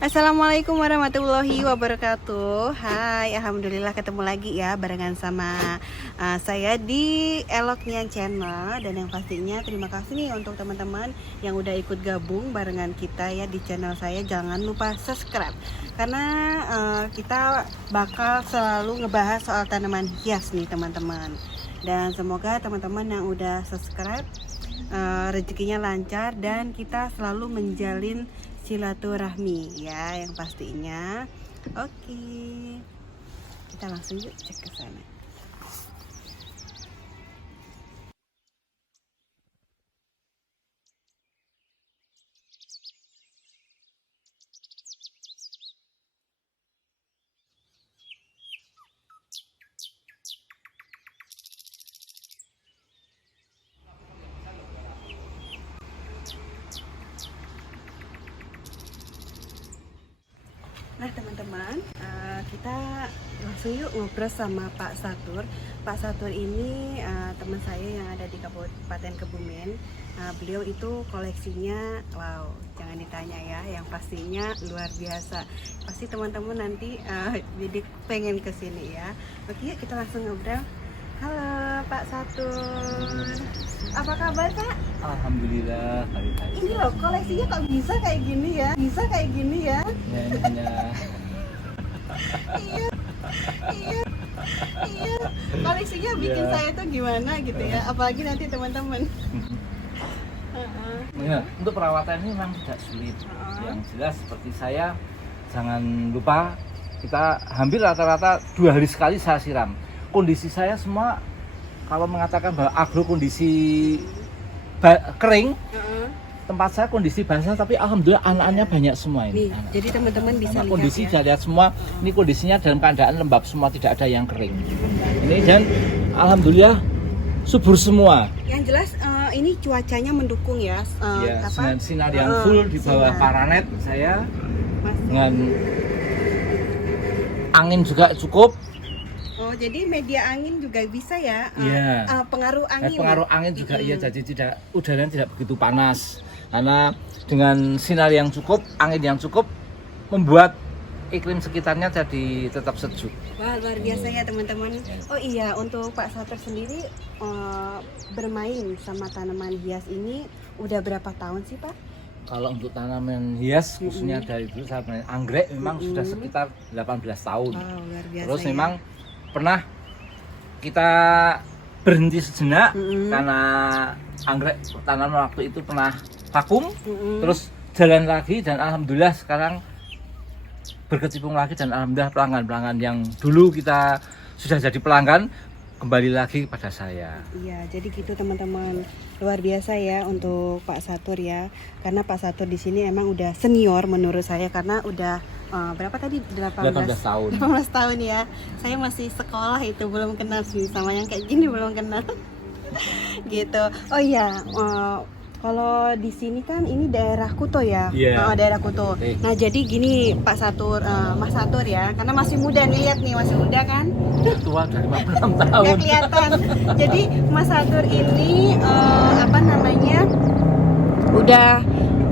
Assalamualaikum warahmatullahi wabarakatuh. Hai, alhamdulillah ketemu lagi ya barengan sama saya di Eloknya Channel. Dan yang pastinya terima kasih nih untuk teman-teman yang udah ikut gabung barengan kita ya di channel saya. Jangan lupa subscribe karena kita bakal selalu ngebahas soal tanaman hias nih teman-teman. Dan semoga teman-teman yang udah subscribe rezekinya lancar dan kita selalu menjalin silaturahmi ya yang pastinya. Oke, kita langsung yuk cek ke sana. Nah teman-teman, kita langsung yuk ngobrol sama Pak Satur. Pak Satur ini teman saya yang ada di Kabupaten Kebumen. Beliau itu koleksinya, wow, jangan ditanya ya, yang pastinya luar biasa. Pasti teman-teman nanti jadi pengen kesini ya. Oke, yuk kita langsung ngobrol. Halo Pak Satur, apa kabar Pak? Alhamdulillah, baik-baik. Ini loh koleksinya kok bisa kayak gini ya? Bisa kayak gini ya? Ya, ini hanya Iya, iya, iya. Koleksinya bikin Iya. saya tuh gimana gitu ya? Apalagi nanti teman-teman. ya, untuk perawatan ini memang tidak sulit. Yang jelas seperti saya, jangan lupa kita hampir rata-rata 2 hari sekali saya siram. Kondisi saya semua kalau mengatakan bahwa agro kondisi kering, tempat saya kondisi basah, tapi alhamdulillah anak-anaknya banyak semua Nih, ini. jadi teman-teman bisa Karena lihat kondisi ya. saya lihat semua, ini kondisinya dalam keadaan lembab semua, tidak ada yang kering. Ini dan alhamdulillah subur semua. Yang jelas ini cuacanya mendukung ya. Ya, dengan sinar yang full di bawah sinar. paranet saya, Mas. dengan angin juga cukup. Oh, jadi media angin juga bisa ya? Iya. Pengaruh angin. Pengaruh angin juga ya, jadi udaranya tidak begitu panas. Karena dengan sinar yang cukup, angin yang cukup membuat iklim sekitarnya jadi tetap sejuk. Wah, luar biasa ya teman-teman. Oh iya, untuk Pak Satur sendiri bermain sama tanaman hias ini udah berapa tahun sih Pak? Kalau untuk tanaman hias khususnya dari dulu saya main anggrek memang sudah sekitar 18 tahun. Wow, luar biasa. Terus ya. memang pernah kita berhenti sejenak karena anggrek tanaman waktu itu pernah vakum, terus jalan lagi dan alhamdulillah sekarang berkecimpung lagi dan alhamdulillah pelanggan-pelanggan yang dulu kita sudah jadi pelanggan kembali lagi pada saya. Iya, jadi gitu teman-teman. Luar biasa ya untuk Pak Satur ya. Karena Pak Satur di sini emang udah senior menurut saya karena udah berapa tadi? 18 tahun. 18 tahun ya. Saya masih sekolah itu belum kenal sih sama yang kayak gini belum kenal. Gitu. Oh iya, kalau di sini kan ini daerah Kuto ya, Iya. Daerah Kuto. Oke. Nah jadi gini Pak Satur, Mas Satur ya, karena masih muda nih, lihat nih masih muda kan? Tua dari 56 Nggak tahun. kelihatan. Jadi Mas Satur ini udah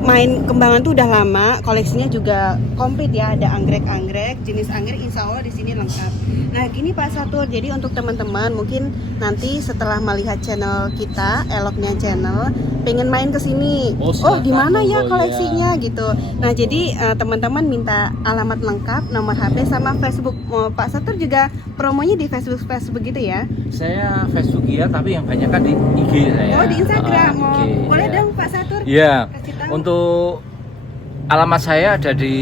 main kembangan tuh udah lama, koleksinya juga komplit ya, ada anggrek-anggrek, jenis anggrek insya Allah di sini lengkap. Nah gini Pak Satur, jadi untuk teman-teman mungkin nanti setelah melihat channel kita, Eloknya Channel, pengen main ke sini. Oh di mana ya koleksinya gitu. Nah jadi teman-teman minta alamat lengkap, nomor HP sama Facebook. Pak Satur juga promonya di Facebook gitu ya? Saya Facebook ya, tapi yang banyak kan di IG saya. Oh di Instagram. IG, Boleh ya. dong Pak Satur? Iya. Kasih tahu. Untuk alamat saya ada di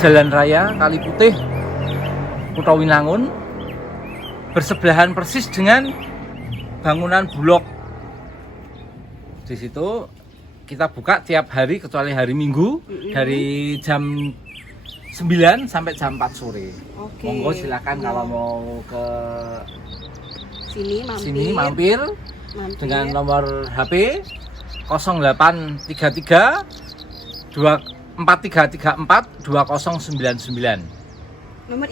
Jalan Raya Kali Putih, Kutawinangun, bersebelahan persis dengan bangunan Bulog. Di situ kita buka tiap hari kecuali hari Minggu dari jam 9 sampai jam 4 sore. Oke. Monggo silakan kalau mau ke Sini mampir dengan nomor HP 0833 4334 2099. Nomor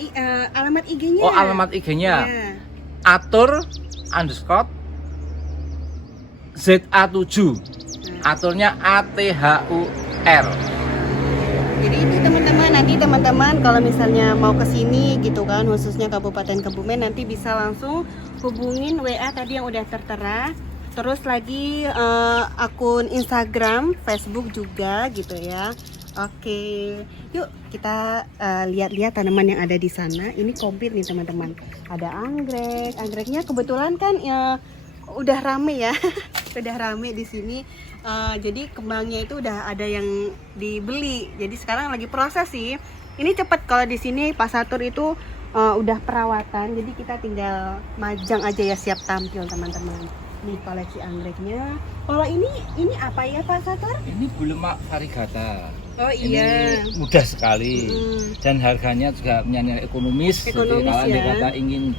alamat IG-nya. Oh, alamat IG-nya. Iya. Atur underscore ZA7. Aturnya ATHUR. Jadi itu teman-teman, nanti teman-teman kalau misalnya mau ke sini gitu kan, khususnya Kabupaten Kebumen, nanti bisa langsung hubungin WA tadi yang udah tertera. Terus lagi akun Instagram, Facebook juga gitu ya. Oke, yuk kita lihat-lihat tanaman yang ada di sana. Ini komplit nih teman-teman. Ada anggrek, anggreknya kebetulan kan ya udah rame ya, udah rame di sini. Jadi kembangnya itu udah ada yang dibeli. Jadi sekarang lagi proses sih. Ini cepet kalau di sini Pak Satur itu udah perawatan. Jadi kita tinggal majang aja ya, siap tampil teman-teman. Nih koleksi anggreknya. Kalau ini apa ya Pak Satur? Ini bulemak variegata. Oh iya. Ini mudah sekali dan harganya juga nilai ekonomis. Jadi kalau ya. kata ingin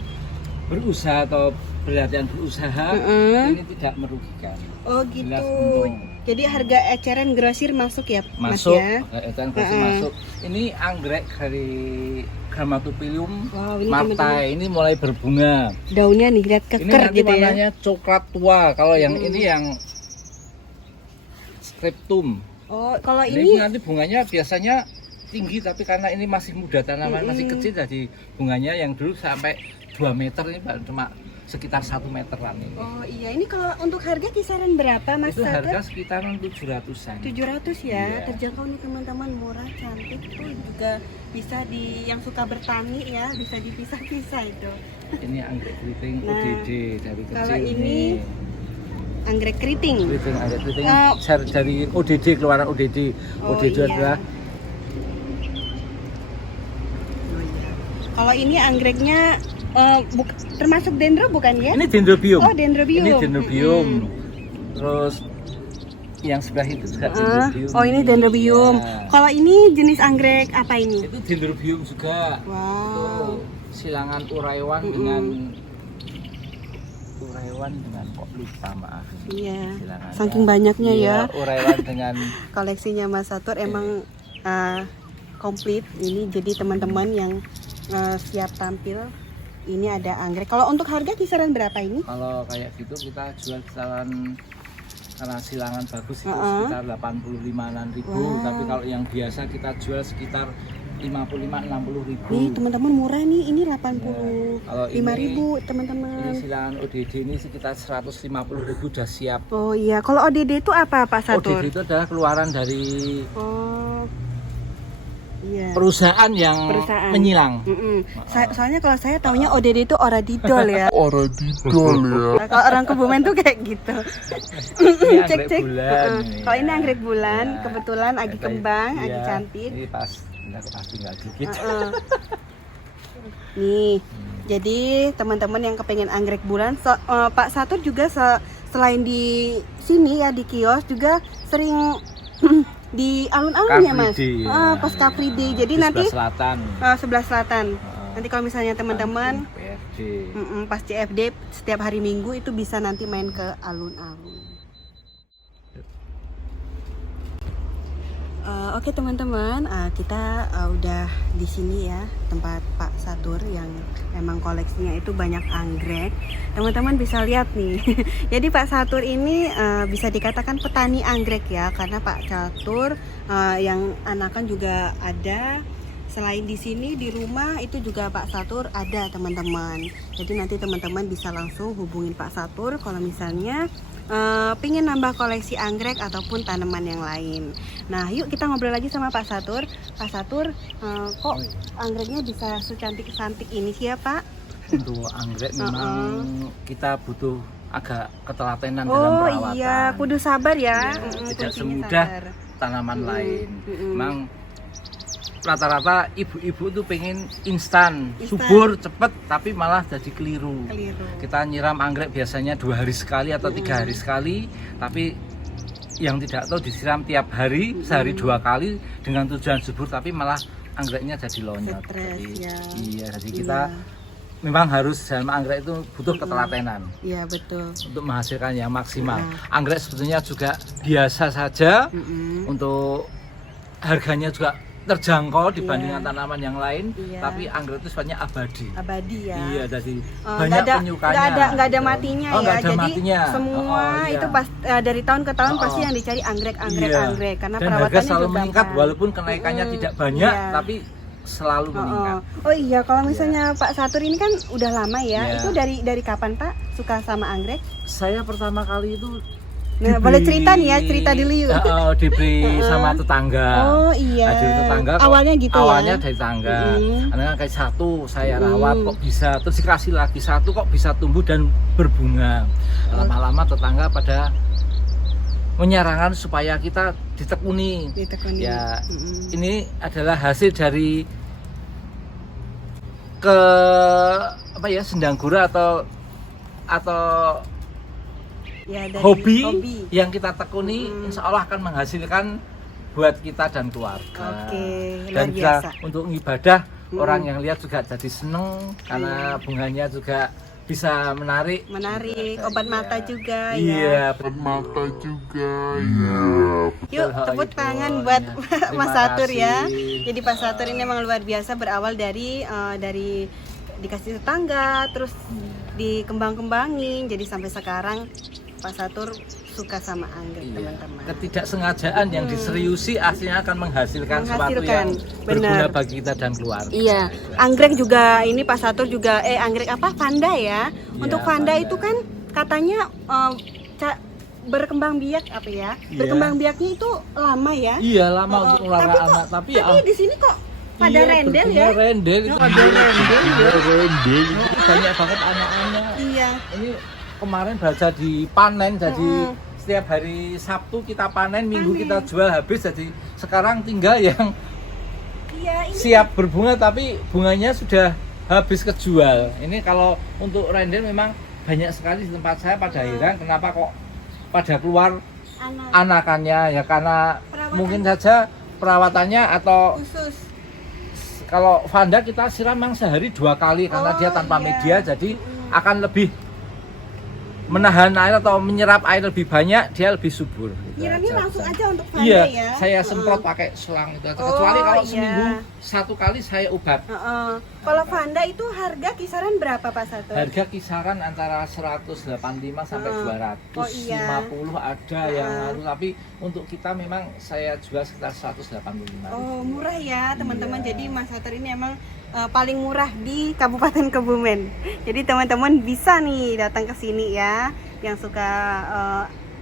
berusaha atau berlatihan berusaha, ini tidak merugikan. Oh gitu. Jadi harga eceran grosir masuk ya, masuk, Mas ya? eceran grosir masuk. Ini anggrek dari Grammatophyllum Wow, ini martai. Ini mulai berbunga. Daunnya nih lihat keker Ini nanti gitu ya. warnanya coklat tua. Kalau yang ini yang scriptum. Oh, kalau Ini ini nanti bunganya biasanya tinggi, tapi karena ini masih muda, tanaman masih kecil, jadi bunganya yang dulu sampai 2 meter ini baru cuma sekitar 1 meteran ini. Oh iya, ini kalau untuk harga kisaran berapa Mas Itu Satur? harga sekitaran 700-an. 700 ya, Iya. terjangkau nih teman-teman, murah, cantik tuh juga bisa yang suka bertani ya, bisa dipisah-pisah itu. Ini anggrek keriting Nah, ODD dari kecil. kalau ini anggrek keriting. Keriting, anggrek keriting Oh. dari ODD, keluaran ODD. Oh, ODD iya. adalah Kalau ini anggreknya termasuk dendro bukan ya? ini dendrobium. Oh, dendrobium. Ini dendrobium. Terus yang sebelah itu juga dendrobium. Oh, ini dendrobium. Ya. Kalau ini jenis anggrek apa ini? Itu dendrobium juga. Wow. Itu silangan uraiwan dengan kok lupa, maaf. Iya. Silangannya. Saking banyaknya Iya, ya. uraiwan dengan Koleksinya Mas Satur emang komplit. Ini jadi teman-teman yang siap tampil. Ini ada anggrek. Kalau untuk harga kisaran berapa ini? kalau kayak gitu kita jual kisaran, karena silangan bagus itu sekitar 85-an ribu. Wow. Tapi kalau yang biasa kita jual sekitar 55-60 ribu. Nih teman-teman murah nih. Ini Kalau 85.000 ini teman-teman. silangan ODD ini sekitar 150 ribu udah siap. Oh iya. Kalau ODD itu apa Pak Satur? ODD itu adalah keluaran dari Oh. Iya. perusahaan yang menyilang. Soalnya kalau saya taunya ODD itu Oradidol ya. Oradidol ya. Nah, kalau orang Kebumen tuh kayak gitu. Ini anggrek Cek-cek. bulan. Kalau ini Ya. anggrek bulan, Ya. kebetulan lagi kembang, lagi Iya. cantik. Ini pas tinggal dikit. Nih, jadi teman-teman yang kepengen anggrek bulan, Pak Satur juga selain di sini ya di kios juga sering di alun-alun ya Mas. Car Free Day, Pas Car Free Day. Jadi Di nanti sebelah selatan. sebelah selatan. Nanti kalau misalnya teman-teman PRD. pas CFD setiap hari Minggu itu bisa nanti main ke alun-alun. Oke teman-teman, kita udah di sini ya tempat Pak Satur yang emang koleksinya itu banyak anggrek. Teman-teman bisa lihat nih. Jadi Pak Satur ini bisa dikatakan petani anggrek ya, karena Pak Satur yang anakan juga ada. Selain di sini di rumah itu juga Pak Satur ada teman-teman. Jadi nanti teman-teman bisa langsung hubungin Pak Satur kalau misalnya pingin nambah koleksi anggrek ataupun tanaman yang lain. Nah yuk kita ngobrol lagi sama Pak Satur. Pak Satur, kok anggreknya bisa secantik-cantik ini sih ya Pak? Untuk anggrek memang kita butuh agak ketelatenan dalam Oh perawatan. iya, kudu sabar ya. Iya, tidak kuncinya semudah sabar. tanaman lain. Mm-mm. Memang rata-rata ibu-ibu tuh pengen instan, subur, cepet, tapi malah jadi keliru. Kita nyiram anggrek biasanya 2 hari sekali atau 3 hari sekali, tapi yang tidak tahu disiram tiap hari, sehari 2 kali dengan tujuan subur, tapi malah anggreknya jadi lonyot. Stres, Jadi, ya. iya, jadi kita memang harus dalam anggrek itu butuh ketelatenan Iya betul. untuk menghasilkan yang maksimal. Iya. Anggrek sebetulnya juga biasa saja, Mm-mm. untuk harganya juga terjangkau dibandingkan tanaman yang lain, Iya. tapi anggrek itu sifatnya abadi. Abadi ya. Iya, jadi Oh, banyak nggak ada, penyukanya. nggak ada gitu. matinya Oh, ya. nggak ada Jadi matinya. semua iya. itu pas dari tahun ke tahun Oh, pasti yang dicari anggrek Iya. karena Dan harga perawatannya selalu juga meningkat gampang. walaupun kenaikannya tidak banyak, Iya. tapi selalu meningkat. Oh iya, kalau misalnya Pak Satur ini kan udah lama ya. Iya. Itu dari kapan Pak suka sama anggrek? Saya pertama kali itu Nah, boleh cerita nih ya, cerita dulu yuk. diberi sama tetangga. Oh iya. Dari tetangga kok, Awalnya gitu awalnya ya. dari tetangga. Mm. Karena kayak satu saya rawat kok bisa, terus dikasih lagi satu kok bisa tumbuh dan berbunga. Lama-lama tetangga pada menyarankan supaya kita ditekuni. Ditekuni. Ya, Mm-mm. ini adalah hasil dari sendang gura atau Ya, dari hobi yang kita tekuni, insya Allah akan menghasilkan buat kita dan keluarga. Oke, Dan luar juga biasa. untuk ibadah, orang yang lihat juga jadi seneng karena bunganya juga bisa menarik. Obat mata juga ya. Iya, Yuk tepuk tangan buat Mas Satur ya. Jadi Pak Satur ini memang luar biasa, berawal dari dikasih tetangga, terus dikembang-kembangin, jadi sampai sekarang Pak Satur suka sama anggrek, teman-teman. Ketidaksengajaan yang diseriusi aslinya akan menghasilkan sesuatu yang berguna benar. bagi kita dan keluarga. Iya, anggrek juga ini Pak Satur juga anggrek apa? Vanda ya. Untuk Vanda Vanda. itu kan katanya berkembang biak apa ya? Iya. Berkembang biaknya itu lama ya. Iya, lama untuk melarang tapi kok- anak, tapi Tapi di sini kok pada rendel ya? Rendel itu ada rendel ya. Itu banyak banget anak-anak. Iya. Ini kemarin baca dipanen, jadi setiap hari Sabtu kita panen, Minggu kita jual habis, jadi sekarang tinggal yang Iya, ini siap berbunga tapi bunganya sudah habis kejual. Ini kalau untuk rendel memang banyak sekali di tempat saya, pada heran kenapa kok pada keluar anak anakannya, ya karena Perawatan. mungkin saja perawatannya atau khusus. kalau Vanda kita siram memang sehari 2 kali karena dia tanpa iya. media, jadi akan lebih menahan air atau menyerap air lebih banyak, dia lebih subur. Gitu Nyiramnya aja. langsung aja untuk Vanda Iya, ya. saya semprot pakai selang itu aja. Oh, Kecuali kalau iya. seminggu 1 kali saya obat. Kalau Vanda itu harga kisaran berapa Pak Satur? Harga kisaran antara 185 sampai 250 Oh, iya. ada yang lalu, tapi untuk kita memang saya jual sekitar 185. Oh, murah ya teman-teman. Iya. Jadi Mas Satur ini emang paling murah di Kabupaten Kebumen. Jadi teman-teman bisa nih datang ke sini ya, yang suka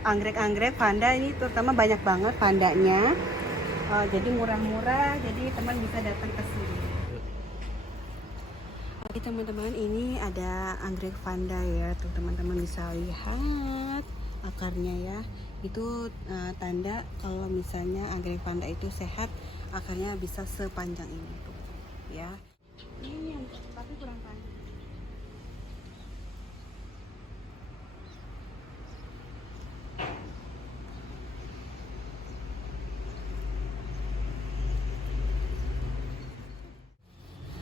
anggrek-anggrek Vanda ini terutama banyak banget Vandanya. Jadi murah-murah, jadi teman bisa datang ke sini. Oke teman-teman, ini ada anggrek Vanda ya, tuh teman-teman bisa lihat akarnya ya. Itu tanda kalau misalnya anggrek Vanda itu sehat, akarnya bisa sepanjang ini tuh ya. Ini yang tapi kurang panjang.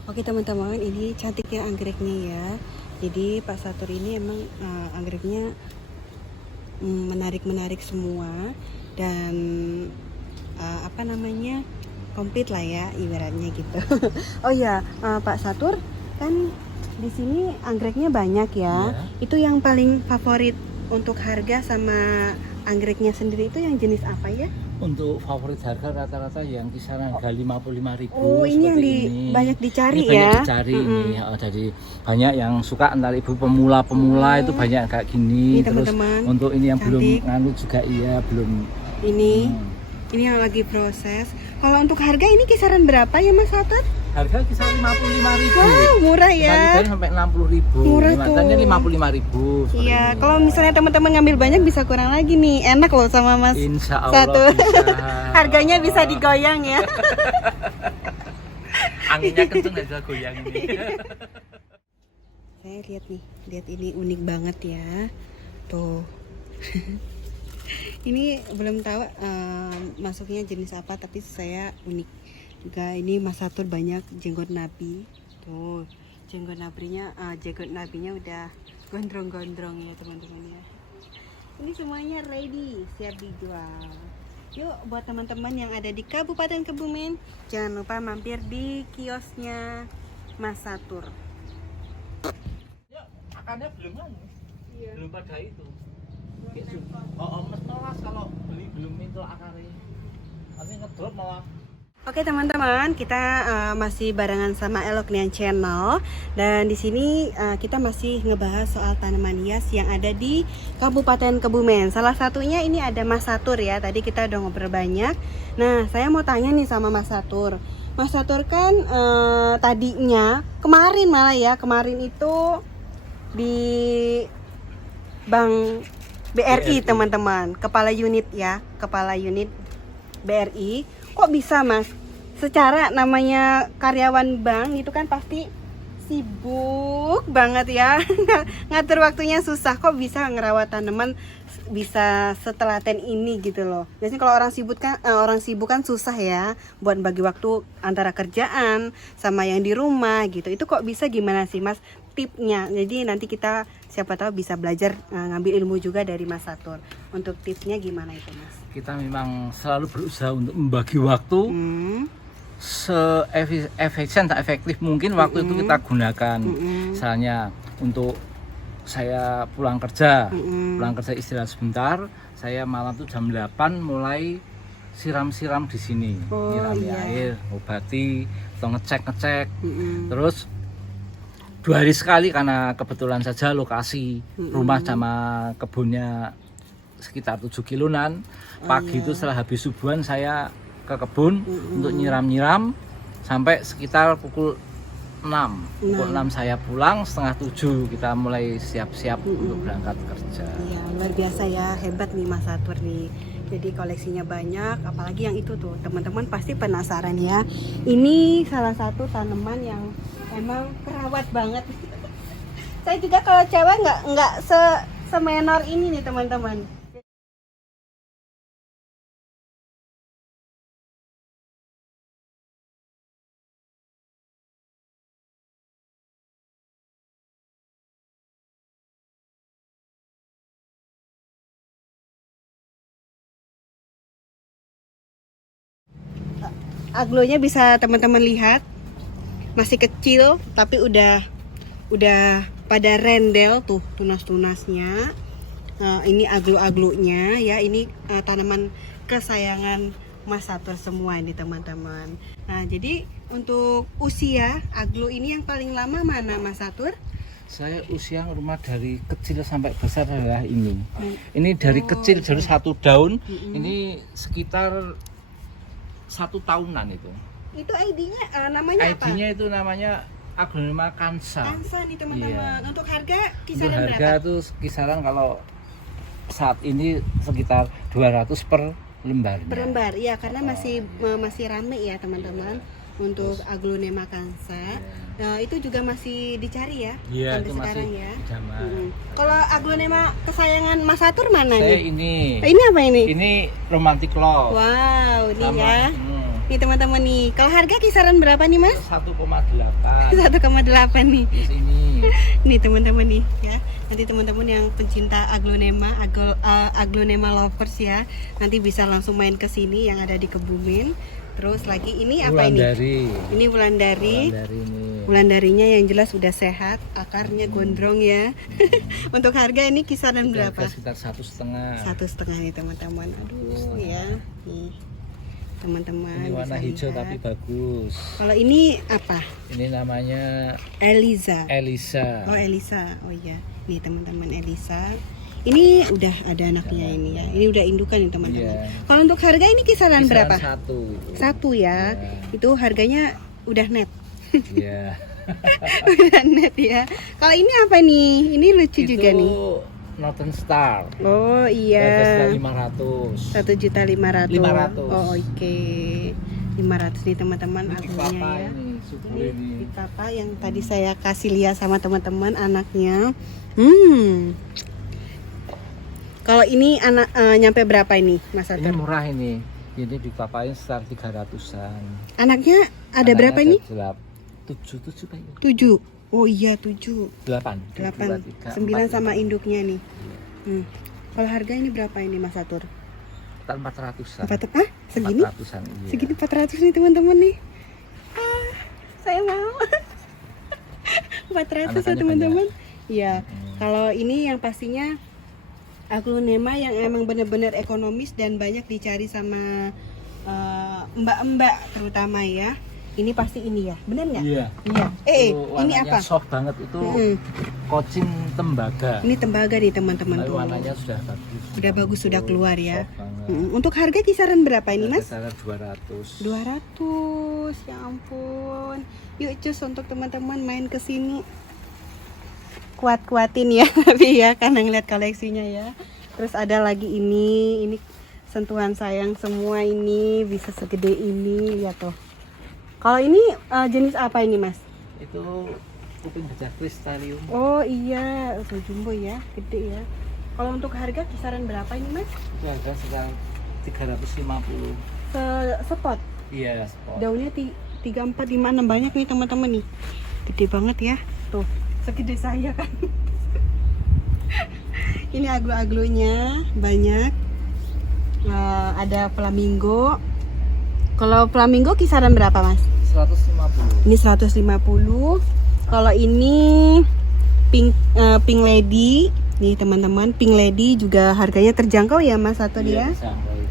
Oke teman-teman, ini cantik ya anggreknya ya. Jadi Pak Satur ini emang anggreknya menarik-menarik semua dan komplit lah ya ibaratnya gitu. Oh ya Pak Satur, kan di sini anggreknya banyak ya. Iya. Itu yang paling favorit untuk harga sama anggreknya sendiri itu yang jenis apa ya? Untuk favorit harga rata-rata yang kisaran harga 55.000. Oh, ini yang seperti banyak dicari ini banyak ya. dicari ini. Jadi banyak yang suka antar ibu pemula-pemula itu banyak kayak gini. Ini, Terus teman-teman, untuk ini yang belum cantik. nganu juga iya belum. Ini yang lagi proses. Kalau untuk harga ini kisaran berapa ya Mas Satur? Harga kisaran 55.000. Wow, murah ya. Sampai 60.000. Murah tuh. Matanya 55.000. Iya, kalau misalnya teman-teman ngambil banyak bisa kurang lagi nih. Enak loh sama Mas Insya Allah Satur. bisa. Harganya bisa digoyang ya. Anginnya kenceng aja goyang ini. Saya lihat ini unik banget ya. Tuh. Ini belum tahu masuknya jenis apa, tapi saya unik juga. Ini Mas Satur banyak jenggot nabi. Tuh, jenggot nabinya udah gondrong-gondrong ya teman-teman ya. Ini semuanya ready, siap dijual. Yuk buat teman-teman yang ada di Kabupaten Kebumen, jangan lupa mampir di kiosnya Mas Satur. Ya, akarnya belum kan? Iya. Belum pada itu. Mas malas kalau beli belum itu akarnya. Nanti ngedrop malah. Oke teman-teman, kita masih barengan sama Eloknian Channel dan di sini kita masih ngebahas soal tanaman hias yang ada di Kabupaten Kebumen. Salah satunya ini ada Mas Satur ya. Tadi kita udah ngobrol banyak. Nah, saya mau tanya nih sama Mas Satur. Mas Satur kan tadinya kemarin itu di Bank BRI teman-teman, kepala unit BRI. Kok bisa Mas? Secara namanya karyawan bank itu kan pasti sibuk banget ya. Ngatur waktunya susah. Kok bisa ngerawat tanaman bisa setelaten ini gitu loh. Biasanya kalau orang sibuk kan susah ya buat bagi waktu antara kerjaan sama yang di rumah gitu. Itu kok bisa, gimana sih Mas tipsnya? Jadi nanti kita siapa tahu bisa belajar ngambil ilmu juga dari Mas Satur. Untuk tipsnya gimana itu Mas? Kita memang selalu berusaha untuk membagi waktu se-efisien dan efektif mungkin. Waktu itu kita gunakan misalnya untuk saya pulang kerja istirahat sebentar, saya malam tuh jam 8 mulai siram-siram di sini, nyirami air, obati atau ngecek terus 2 hari sekali karena kebetulan saja lokasi rumah sama kebunnya sekitar 7 kiloan. Pagi itu setelah habis subuhan saya ke kebun untuk nyiram-nyiram sampai sekitar pukul 6. Pukul 6 saya pulang, setengah 7 kita mulai siap-siap untuk berangkat kerja. Iya, luar biasa ya, hebat nih Mas Satur nih. Jadi koleksinya banyak, apalagi yang itu tuh teman-teman pasti penasaran ya. Ini salah satu tanaman yang emang kerawat banget. Saya juga kalau cewek nggak semenor ini nih teman-teman. Aglonya bisa teman-teman lihat masih kecil tapi udah pada rendel tuh tunas-tunasnya. Ini aglo-aglonya ya, ini tanaman kesayangan Mas Satur semua ini teman-teman. Nah, jadi untuk usia aglo ini yang paling lama mana Mas Satur? Saya usia rumah dari kecil sampai besar adalah ini. Ini dari kecil dari 1 daun, ini sekitar 1 tahunan itu. Itu ID-nya namanya apa? ID-nya itu namanya Aglonema Kansa. Kansa nih teman-teman. Iya. Untuk harga Untuk kisaran harga berapa? itu kisaran kalau saat ini sekitar 200 per lembar. Per lembar, ya karena masih rame ya teman-teman. Untuk Aglonema Kansa. Nah, itu juga masih dicari ya Iya, sampai itu sekarang masih ya. zaman. Kalau Aglonema kesayangan Mas Satur mana Saya nih? ini. Ini apa ini? Ini romantic love. Wow, ini Sama, ya. Nih teman-teman nih. Kalau harga kisaran berapa nih Mas? 1,8. 1,8 nih. Di sini. Nih teman-teman nih ya. Nanti teman-teman yang pencinta Aglonema lovers ya, nanti bisa langsung main ke sini yang ada di Kebumen. Terus lagi ini apa ini? Ini Wulandari. Wulandarinya yang jelas udah sehat, akarnya gondrong ya. Untuk harga ini kisaran berapa? Sekitar 1,5. 1,5 nih teman-teman. Aduh ya. Nih. Teman-teman. Ini warna bisa hijau lihat. tapi bagus. Kalau ini apa? Ini namanya Elisa. Elisa. Oh Elisa. Oh iya. Nih teman-teman Elisa. Ini udah ada anaknya ini ya. Ini udah indukan nih teman-teman. Iya. Kalau untuk harga ini kisaran berapa? 1. 1 ya. Itu harganya udah net. Iya. Udah net ya. Kalau ini apa nih? Ini lucu juga nih. Northern Star. Oh iya. Harga 500. 1.500.000. 500. Oh oke. 500 nih teman-teman Ini aglonya papa ya. ini, subur Ini ini. di papa yang tadi saya kasih lihat sama teman-teman anaknya. Kalau ini anak nyampe berapa ini Mas Ini Satur? murah ini. Ini dipapain sekitar 300-an. Anaknya ada berapa ini? 7 kayaknya. 7. Oh iya 7. 8. 9 sama induknya nih. Kalau harga ini berapa ini Mas Satur? sekitar 400-an. Segini? 400-an, iya. Segini 400 nih teman-teman nih. Saya mau. 400 ya teman-teman. Iya. Kalau ini yang pastinya aglonema yang emang benar-benar ekonomis dan banyak dicari sama mbak-mbak terutama ya. Ini pasti ini ya, benar nggak? Iya. Ini apa? Soft banget itu. Kocin tembaga. Ini tembaga nih teman-teman tuh. Warnanya sudah bagus. Sudah bagus, sudah keluar ya. Soft banget. Untuk harga kisaran berapa ini mas? Kisaran 200. 200, ya ampun. Yuk cus untuk teman-teman main ke sini. Kuat-kuatin ya, tapi ya karena ngeliat koleksinya ya. Terus ada lagi ini sentuhan sayang semua ini bisa segede ini, lihat tuh. Kalau ini jenis apa ini mas? Itu kuping gajah kristalium. Oh iya, jumbo ya, gede ya. Kalau untuk harga kisaran berapa ini mas? Itu harga sekitar 350. Spot? Iya, spot. Daunnya 3, 4, 5, 6 banyak nih teman-teman nih. Gede banget ya, tuh segede saya kan. Ini aglo-aglonya banyak. Ada flamingo. Kalau flamingo kisaran berapa mas? 150. Ini 150. Kalau ini pink lady nih teman-teman, pink lady juga harganya terjangkau ya mas atau dia?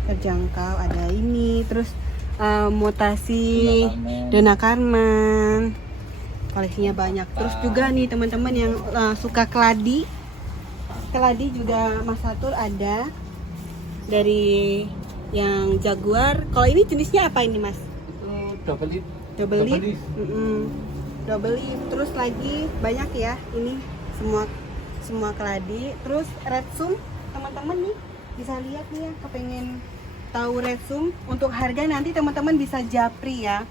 Terjangkau. Ada ini terus mutasi Dona Carmen, koleksinya banyak. Terus juga nih teman-teman yang suka keladi juga Mas Satur ada dari yang jaguar. Kalau ini jenisnya apa ini mas? Double lip. Double lip. Double lip. Terus lagi banyak ya ini semua keladi. Terus red zoom teman-teman nih bisa lihat nih ya, kepengen tahu red zoom. Untuk harga nanti teman-teman bisa japri ya.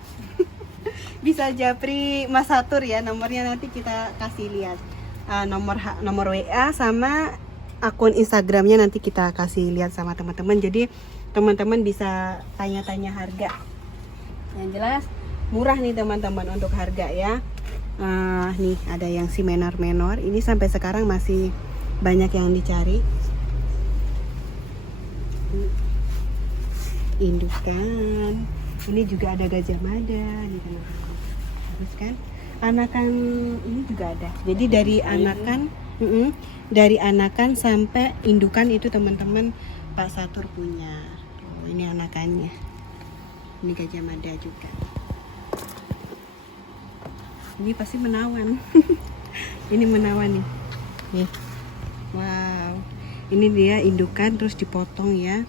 Bisa japri Mas Satur ya, nomornya nanti kita kasih lihat. Nomor WA sama akun Instagramnya nanti kita kasih lihat sama teman-teman. Jadi teman-teman bisa tanya-tanya harga. Yang jelas murah nih teman-teman untuk harga ya. Nih ada yang si menor-menor. Ini sampai sekarang masih banyak yang dicari. Indukan. Ini juga ada Gajah Mada nih teman-teman. Bagus kan? Anakan ini juga ada. Jadi dari anakan sampai indukan itu teman-teman Pak Satur punya. Tuh, ini anakannya. Ini Gajah Mada juga. Ini pasti menawan. Ini menawan nih. Nih. Wow. Ini dia indukan terus dipotong ya.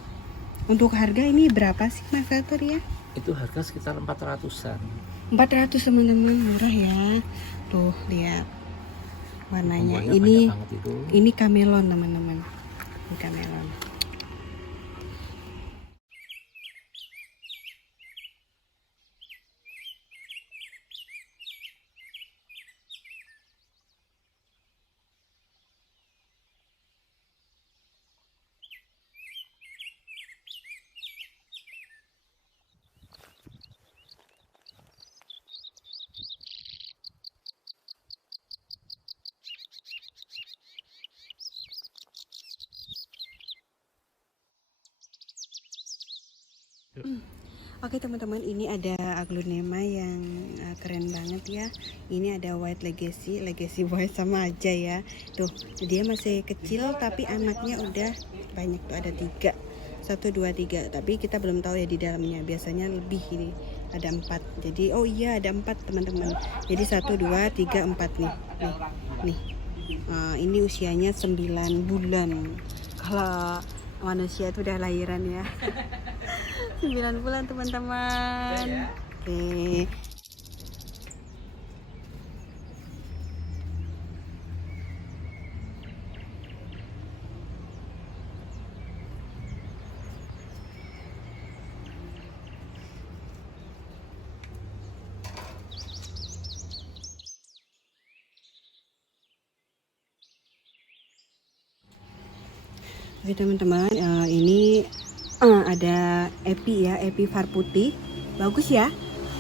Untuk harga ini berapa sih Mas Satur ya? Itu harga sekitar 400-an. 400 teman-teman, murah ya. Tuh lihat warnanya. Ini Ini kamelon teman-teman. Ini kamelon. Oke teman-teman, ini ada aglonema yang keren banget ya. Ini ada white legacy white sama aja ya. Tuh dia masih kecil tapi anaknya udah banyak tuh, ada 3, 1, 2, 3. Tapi kita belum tahu ya di dalamnya. Biasanya lebih, ini ada 4. Jadi oh iya ada 4 teman-teman. Jadi 1, 2, 3, 4 nih. Nih. Ini usianya 9 bulan. Kalau manusia itu udah lahiran ya. 9 bulan teman-teman. Oke. Oke teman-teman, ini ada Epi ya, Epi var putih, bagus ya,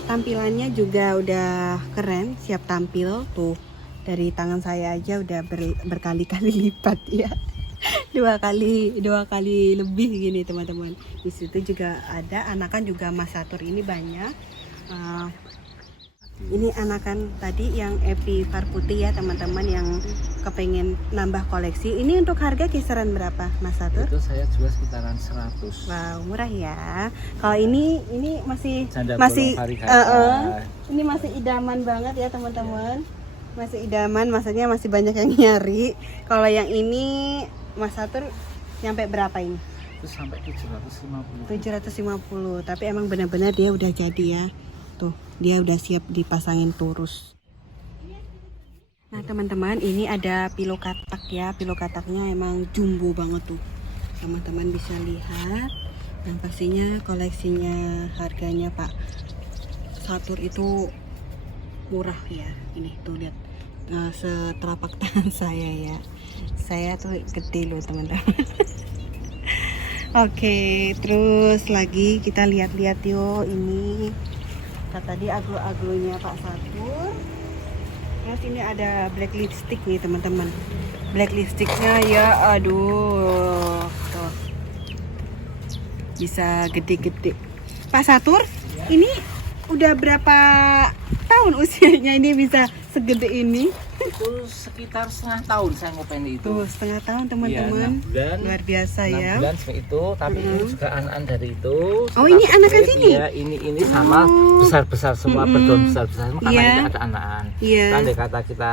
tampilannya juga udah keren, siap tampil tuh. Dari tangan saya aja udah berkali-kali lipat ya. dua kali lebih gini teman-teman. Di situ juga ada anakan juga Mas Satur ini banyak. Ini anakan tadi yang Epi Putih ya teman-teman, yang kepengen nambah koleksi. Ini untuk harga kisaran berapa Mas Satur? Itu saya jual sekitaran 100. Wow, murah ya. Kalau ini masih Janda masih bolong varigata. ini masih idaman banget ya teman-teman. Masih idaman, maksudnya masih banyak yang nyari. Kalau yang ini Mas Satur nyampe berapa ini? Itu sampai 750. 750. Tapi emang benar-benar dia udah jadi ya. Tuh, dia udah siap dipasangin turus. Nah teman-teman, ini ada pilo katak ya. Pilo kataknya emang jumbo banget tuh. Teman-teman bisa lihat. Dan pastinya koleksinya, harganya Pak Satur itu murah ya. Ini tuh lihat, setelapak tangan saya ya. Saya tuh gede loh teman-teman. Oke, terus lagi kita lihat-lihat yuk. Ini tadi aglo-aglonya Pak Satur. Terus ini ada black lipstick nih teman-teman. Black lipsticknya ya, aduh, tuh bisa gede-gede. Pak Satur, ini udah berapa tahun usianya ini bisa segede ini? Itu sekitar setengah tahun saya ngopeni itu. Tuh, setengah tahun teman-teman. Ya, luar biasa 6 ya. bulan seperti itu, tapi ini juga anak-anak dari itu. Oh, ini anakan sini? Ya, ini sama besar-besar semua, berdaun besar-besar semua, karena ini ada anakan. Kan kata kita,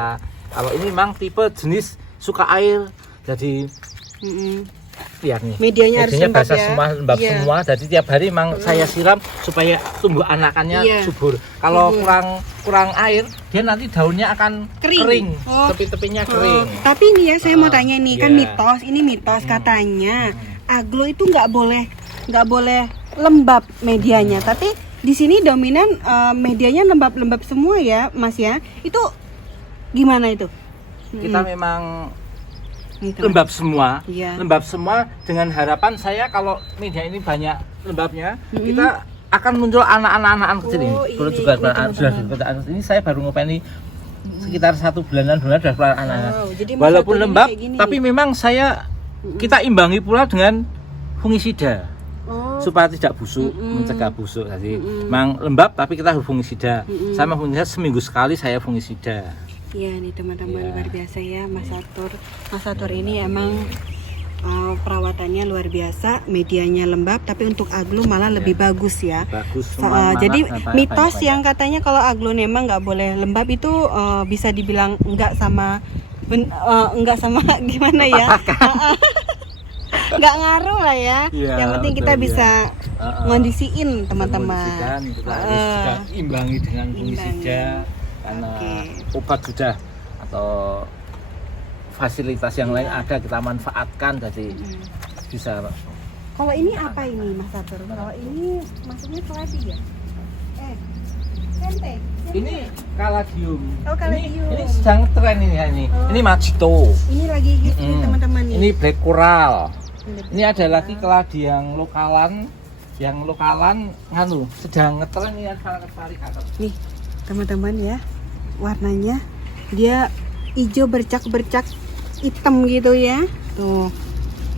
kalau ini memang tipe jenis suka air, jadi lihat nih, medianya harus lembab basah ya. semua, lembab semua. Jadi tiap hari memang saya siram supaya tumbuh anakannya subur. Kalau kurang air, dia nanti daunnya akan kering. Tepi-tepinya kering. Tapi ini ya, saya mau tanya nih, kan mitos, ini mitos katanya aglo itu nggak boleh lembab medianya. Tapi di sini dominan medianya lembab-lembab semua ya, Mas ya. Itu gimana itu? Kita memang lembab semua, lembab semua dengan harapan saya kalau media ini banyak lembabnya, kita akan muncul anak-anak kecil ini. Kalau juga sudah ini saya baru ngopeni sekitar 1 bulanan sudah keluar anak. Walaupun lembab, tapi memang kita imbangi pula dengan fungisida supaya tidak busuk, mencegah busuk. Jadi memang lembab tapi kita harus fungisida. Saya fungisida seminggu sekali saya fungisida. Iya nih teman-teman, luar biasa ya Mas Satur. Mas Satur ini emang perawatannya luar biasa, medianya lembab, tapi untuk aglo malah lebih bagus ya. Bagus. Jadi mitos yang katanya kalau aglo emang nggak boleh lembab itu bisa dibilang enggak sama gimana ya? Nggak ngaruh lah ya. Yang penting kita bisa ngondisiin teman-teman. Kita harus imbangi dengan fungisida. Karena obat sudah atau fasilitas yang lain ada, kita manfaatkan, jadi bisa. Kalau ini apa ini Mas Satur? Kalau ini maksudnya keladi ya? Sente. Ini kaladium. Oh, kaladium. Ini sedang tren ini. Ini Majito. Ini lagi hits nih teman-teman nih. Ini black coral. Ini ada lagi keladi yang lokalan. Sedang ngetren ini sangat varigata. Nih teman-teman ya, warnanya dia hijau bercak-bercak hitam gitu ya. Tuh,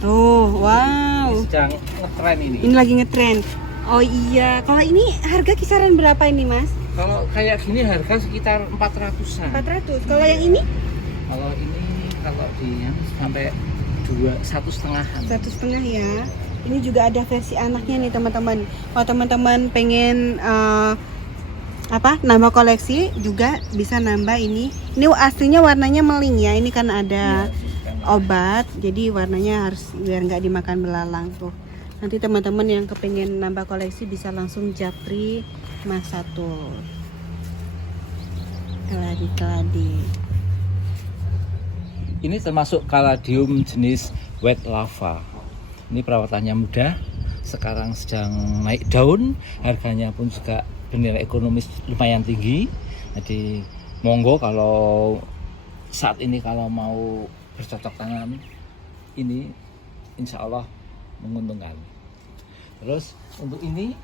wow. Ini sedang ngetren ini. Ini lagi ngetren. Oh iya, kalau ini harga kisaran berapa ini Mas? Kalau kayak gini harga sekitar 400-an. 400. Kalau yang ini? Kalau di sampai 1,5-an. 1,5 ya. Ini juga ada versi anaknya nih teman-teman. Kalau teman-teman pengen nambah koleksi juga bisa nambah ini. Ini aslinya warnanya meling ya. Ini kan ada obat, jadi warnanya harus biar nggak dimakan belalang tuh. Nanti teman-teman yang kepengen nambah koleksi bisa langsung japri Mas Satur. Keladi. Ini termasuk kaladium jenis white lava. Ini perawatannya mudah. Sekarang sedang naik daun, harganya pun juga bernilai ekonomis lumayan tinggi. Jadi monggo kalau saat ini kalau mau bercocok tanam, ini insya Allah menguntungkan. Terus untuk ini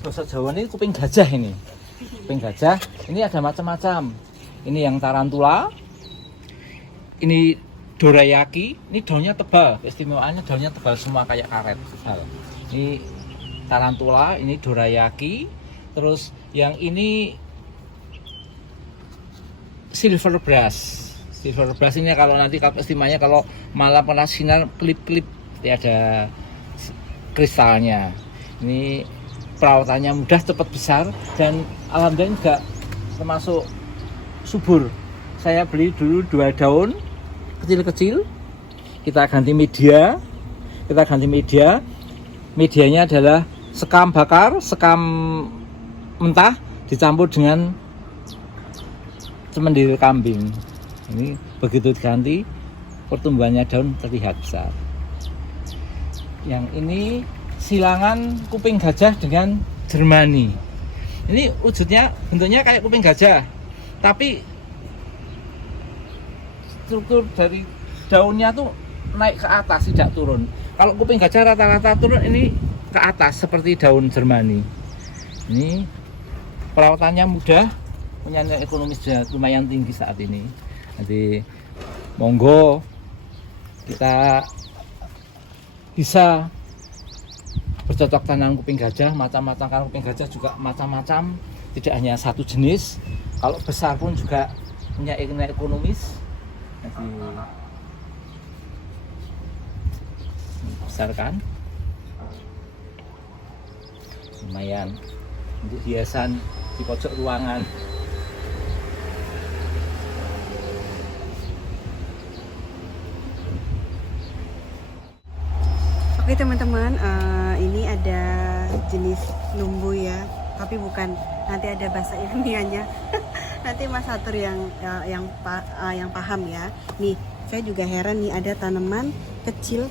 bahasa Jawa ini kuping gajah ini. Kuping gajah ini ada macam-macam. Ini yang tarantula. Ini dorayaki. Ini daunnya tebal, keistimewaannya daunnya tebal semua kayak karet tebal. Ini tarantula, ini dorayaki. Terus yang ini silver brush. Silver brush ini kalau nanti istimewanya kalau malam panas sinar klip-klip ada kristalnya. Ini perawatannya mudah, cepat besar, dan alhamdulillah juga termasuk subur. Saya beli dulu 2 daun kecil-kecil, kita ganti media. Medianya adalah sekam bakar, sekam mentah dicampur dengan semendil kambing. Ini begitu diganti, pertumbuhannya daun terlihat besar. Yang ini silangan kuping gajah dengan Jermani. Ini wujudnya, bentuknya kayak kuping gajah, tapi struktur dari daunnya tuh naik ke atas, tidak turun. Kalau kuping gajah rata-rata turun, ini ke atas seperti daun Jermani. Ini perawatannya mudah, punya nilai ekonomis lumayan tinggi saat ini. Nanti monggo kita bisa bercocok tanam kuping gajah, macam-macam. Karena kuping gajah juga macam-macam, tidak hanya satu jenis. Kalau besar pun juga punya nilai ekonomis. Nanti besar kan, lumayan untuk hiasan di pojok ruangan. Oke teman-teman, ini ada jenis lumbu ya, tapi bukan, nanti ada bahasa ilmiahnya. Nanti Mas Satur yang paham ya. Nih, saya juga heran nih, ada tanaman kecil,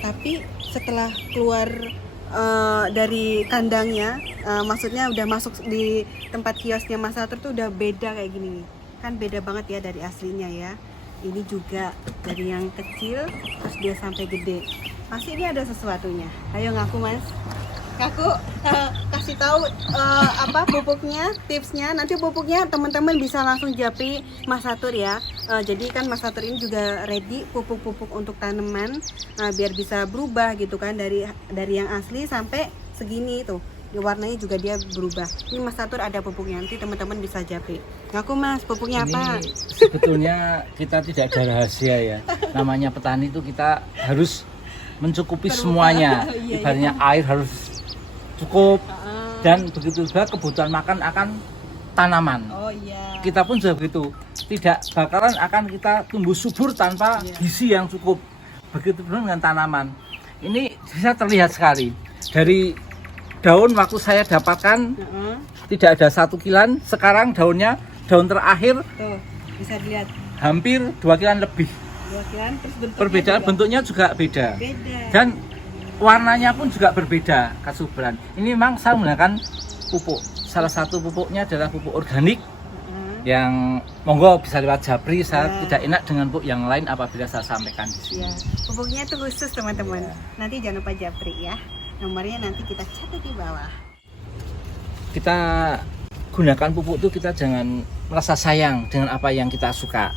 tapi setelah keluar dari kandangnya, maksudnya udah masuk di tempat kiosnya Mas Satur tuh udah beda kayak gini nih. Kan beda banget ya dari aslinya ya. Ini juga dari yang kecil terus dia sampai gede. Pasti ini ada sesuatunya. Ayo ngaku Mas. Ngaku, kasih tahu apa pupuknya, tipsnya. Nanti pupuknya teman-teman bisa langsung japri Mas Satur ya. Jadi kan Mas Satur ini juga ready pupuk-pupuk untuk tanaman, biar bisa berubah gitu kan, dari yang asli sampai segini tuh. Warnanya juga dia berubah. Ini Mas Satur ada pupuknya, nanti teman-teman bisa japri. Ngaku Mas, pupuknya apa? Ini sebetulnya kita tidak ada rahasia ya. Namanya petani itu kita harus mencukupi semuanya. Ibaratnya air harus cukup, dan begitu juga kebutuhan makan akan tanaman. Oh iya. Kita pun juga begitu. Tidak bakalan akan kita tumbuh subur tanpa gizi yang cukup. Begitu pun dengan tanaman. Ini bisa terlihat sekali dari daun waktu saya dapatkan tidak ada 1 kilan, sekarang daun terakhir tuh bisa dilihat hampir 2 kilan lebih. 2 kilan, terus Perbedaan bentuknya juga beda. Dan warnanya pun juga berbeda, kesuburan. Ini memang saya menggunakan pupuk. Salah satu pupuknya adalah pupuk organik. Yang monggo bisa lewat japri. Saya tidak enak dengan pupuk yang lain apabila saya sampaikan di sini. Pupuknya itu khusus teman-teman. Nanti jangan lupa japri ya. Nomornya nanti kita catat di bawah. Kita gunakan pupuk itu, kita jangan merasa sayang dengan apa yang kita suka.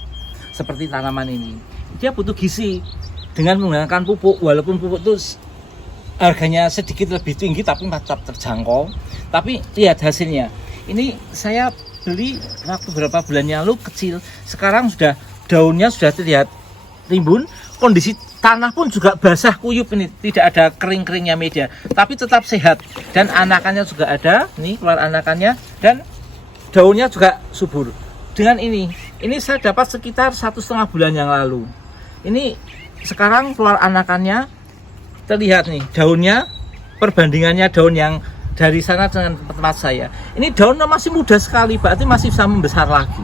Seperti tanaman ini, dia butuh gizi. Dengan menggunakan pupuk, walaupun pupuk itu harganya sedikit lebih tinggi tapi tetap terjangkau, tapi lihat hasilnya. Ini saya beli waktu beberapa bulan yang lalu kecil, sekarang sudah daunnya sudah terlihat rimbun, kondisi tanah pun juga basah kuyup, ini tidak ada kering-keringnya media, tapi tetap sehat, dan anakannya juga ada, nih keluar anakannya, dan daunnya juga subur. Dengan ini saya dapat sekitar 1,5 bulan yang lalu. Ini sekarang keluar anakannya, terlihat nih daunnya, perbandingannya daun yang dari sana dengan tempat saya. Ini daunnya masih muda sekali, berarti masih bisa membesar lagi.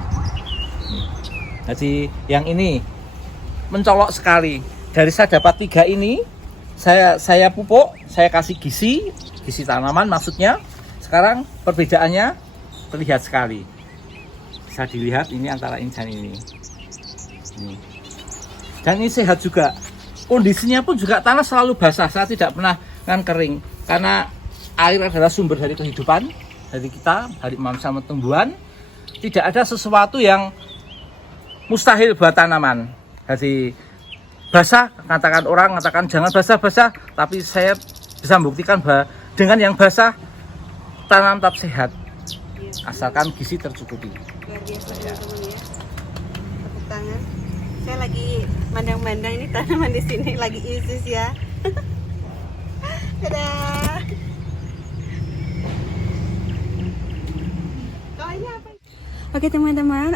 Jadi yang ini mencolok sekali. Dari saya dapat 3 ini, saya pupuk, saya kasih gizi tanaman maksudnya. Sekarang perbedaannya terlihat sekali. Bisa dilihat ini antara ini dan ini. Dan ini sehat juga. Kondisinya pun juga tanah selalu basah, saya tidak pernah kering, karena air adalah sumber dari kehidupan dari kita, dari manusia tumbuhan. Tidak ada sesuatu yang mustahil buat tanaman. Jadi basah, katakan orang katakan jangan basah-basah, tapi saya bisa membuktikan bahwa dengan yang basah tanaman tetap sehat asalkan gizi tercukupi. Luar biasa teman-teman ya. Tepuk tangan. Saya lagi mandang-mandang ini tanaman di sini lagi isis ya. Dadah. Oh, ini apa? Oke teman-teman,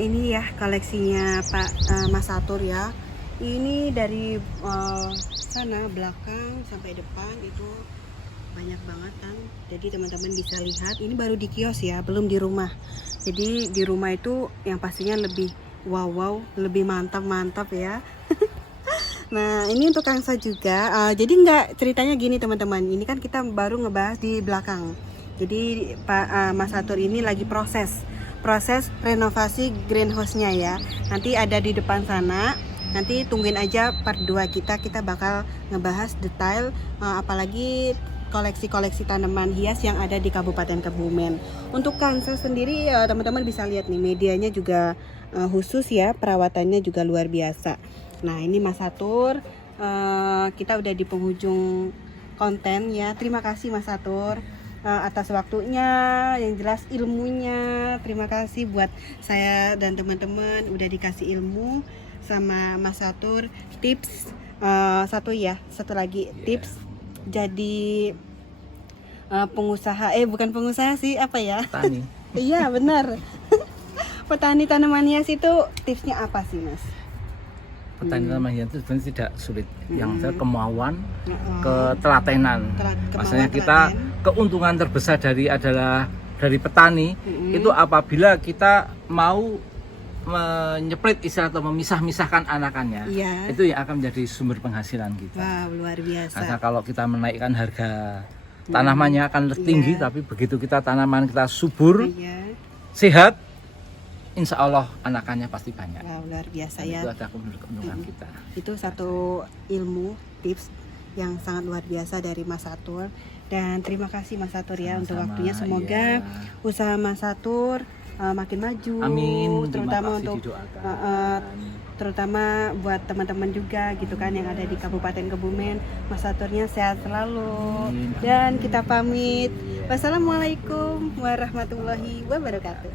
ini ya koleksinya Pak Mas Satur ya. Ini dari sana belakang sampai depan itu banyak banget kan. Jadi teman-teman bisa lihat, ini baru di kios ya, belum di rumah. Jadi di rumah itu yang pastinya lebih wow, lebih mantap ya. Nah ini untuk Kangsa juga. Jadi nggak ceritanya gini teman-teman. Ini kan kita baru ngebahas di belakang. Jadi Pak Mas Satur ini lagi proses renovasi greenhouse-nya ya. Nanti ada di depan sana. Nanti tungguin aja part 2 kita bakal ngebahas detail apalagi koleksi-koleksi tanaman hias yang ada di Kabupaten Kebumen. Untuk Kangsa sendiri teman-teman bisa lihat nih medianya juga khusus ya, perawatannya juga luar biasa. Nah ini Mas Satur, kita udah di penghujung konten ya. Terima kasih Mas Satur atas waktunya, yang jelas ilmunya. Terima kasih buat saya dan teman-teman udah dikasih ilmu sama Mas Satur. Tips satu lagi tips jadi pengusaha, bukan pengusaha sih, apa ya? Petani. Iya benar. Petani tanaman hias itu tipsnya apa sih Mas? Petani tanaman hias itu sebenarnya tidak sulit. Yang saya kemauan, ketelatenan. Maksudnya kita keuntungan terbesar adalah dari petani itu apabila kita mau menyeplit istilah atau memisah-misahkan anakannya, itu yang akan menjadi sumber penghasilan kita. Wow, luar biasa. Karena kalau kita menaikkan harga tanamannya akan lebih tinggi, tapi begitu kita tanaman kita subur, sehat, insya Allah anakannya pasti banyak. Wow, luar biasa dan ya. Itu ada keuntungan kita. Itu satu ilmu, tips yang sangat luar biasa dari Mas Satur. Dan terima kasih Mas Satur ya untuk waktunya. Semoga usaha Mas Satur makin maju. Amin. Terutama untuk terutama buat teman-teman juga gitu kan yang ada di Kabupaten Kebumen. Mas Saturnya sehat selalu. Dan kita pamit. Wassalamualaikum warahmatullahi wabarakatuh.